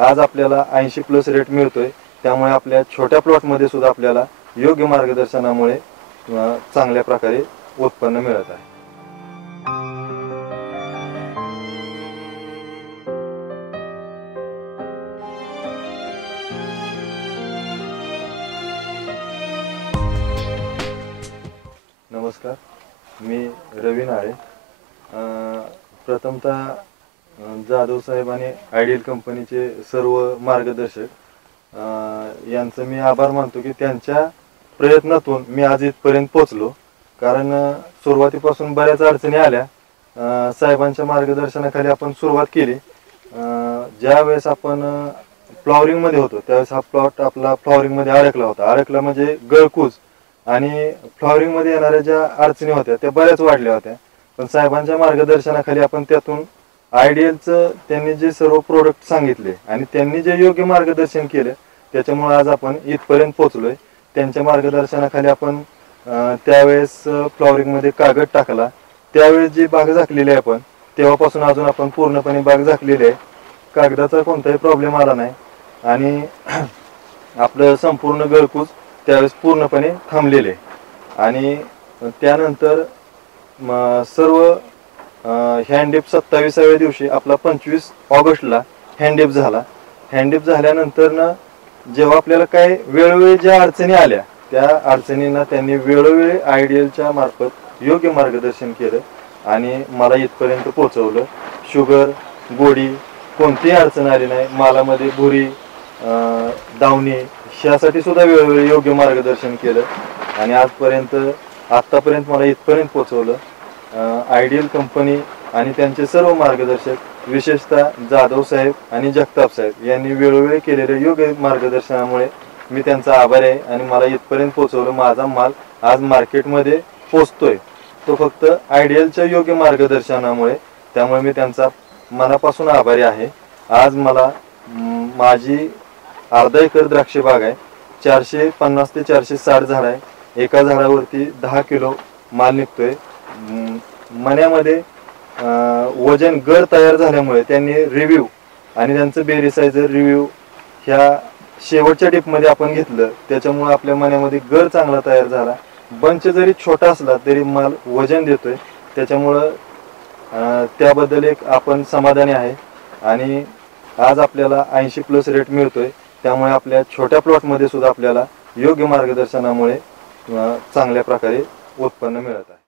आज आपल्याला 80+ रेट मिळतोय। त्यामुळे आपल्या छोट्या प्लॉटमध्ये सुद्धा आपल्याला योग्य मार्गदर्शनामुळे चांगल्या प्रकारे उत्पन्न मिळत आहे। नमस्कार, मी रवी नाळे। प्रथमतः जाधव साहेब आणि आयडियल कंपनीचे सर्व मार्गदर्शक यांचं मी आभार मानतो की त्यांच्या प्रयत्नातून मी आज इथपर्यंत पोहोचलो। कारण सुरुवातीपासून बऱ्याच अडचणी आल्या, साहेबांच्या मार्गदर्शनाखाली आपण सुरुवात केली। ज्या वेळेस आपण फ्लॉवरिंग मध्ये होतो त्यावेळेस हा प्लॉट आपला फ्लॉवरिंग मध्ये अडकला होता। अडकला म्हणजे गळकूज आणि फ्लॉवरिंग मध्ये येणाऱ्या ज्या अडचणी होत्या त्या बऱ्याच वाढल्या होत्या। पण साहेबांच्या मार्गदर्शनाखाली आपण त्यातून आयडियलचं त्यांनी जे सर्व प्रोडक्ट सांगितले आणि त्यांनी जे योग्य मार्गदर्शन केलं त्याच्यामुळे आज आपण इथपर्यंत पोहोचलोय। त्यांच्या मार्गदर्शनाखाली आपण त्यावेळेस फ्लॉवरिंग मध्ये कागद टाकला, त्यावेळेस जी बाग झाकलेली आहे आपण तेव्हापासून अजून आपण पूर्णपणे बाग झाकलेली आहे। कागदाचा कोणताही प्रॉब्लेम आला नाही आणि आपलं संपूर्ण गळकूज त्यावेळेस पूर्णपणे थांबलेले। आणि त्यानंतर सर्व हँडीप 27व्या दिवशी आपला 25 ऑगस्टला हँडीप झाला। हँडीप झाल्यानंतर ना जेव्हा आपल्याला काय वेळोवेळी ज्या अडचणी आल्या त्या अडचणींना त्यांनी वेळोवेळी आयडियलच्या मार्फत योग्य मार्गदर्शन केलं आणि मला इथपर्यंत पोहोचवलं। शुगर, गोडी कोणतीही अडचण आली नाही। मालामध्ये भुरी, दावणी यासाठी सुद्धा वेळोवेळी योग्य मार्गदर्शन केलं आणि आतापर्यंत मला इथपर्यंत पोहोचवलं। आयडियल कंपनी आणि त्यांचे सर्व मार्गदर्शक विशेषतः जाधव साहेब आणि जगताप साहेब यांनी वेळोवेळी केलेल्या योग्य मार्गदर्शनामुळे मी त्यांचा आभारी आहे आणि मला इथपर्यंत पोहोचवलं। माझा माल आज मार्केटमध्ये पोहोचतोय तो फक्त आयडियलच्या योग्य मार्गदर्शनामुळे। त्यामुळे मी त्यांचा मनापासून आभारी आहे। आज मला माझी अर्धा एकर द्राक्ष बाग आहे। 450 ते 460 झाड आहे। एका झाडावरती 10 किलो माल निघतोय। मण्यामध्ये वजन गर तयार झाल्यामुळे त्यांनी रिव्ह्यू आणि त्यांचं बेरीसायझर रिव्ह्यू ह्या शेवटच्या टिपमध्ये आपण घेतलं, त्याच्यामुळे आपल्या मण्यामध्ये गर चांगला तयार झाला। बंच जरी छोटा असला तरी माल वजन देतोय, त्याच्यामुळं त्याबद्दल एक आपण समाधानी आहे। आणि आज आपल्याला 80+ रेट मिळतोय। त्यामुळे आपल्या छोट्या प्लॉटमध्ये सुद्धा आपल्याला योग्य मार्गदर्शनामुळे चांगल्या प्रकारे उत्पन्न मिळत आहे।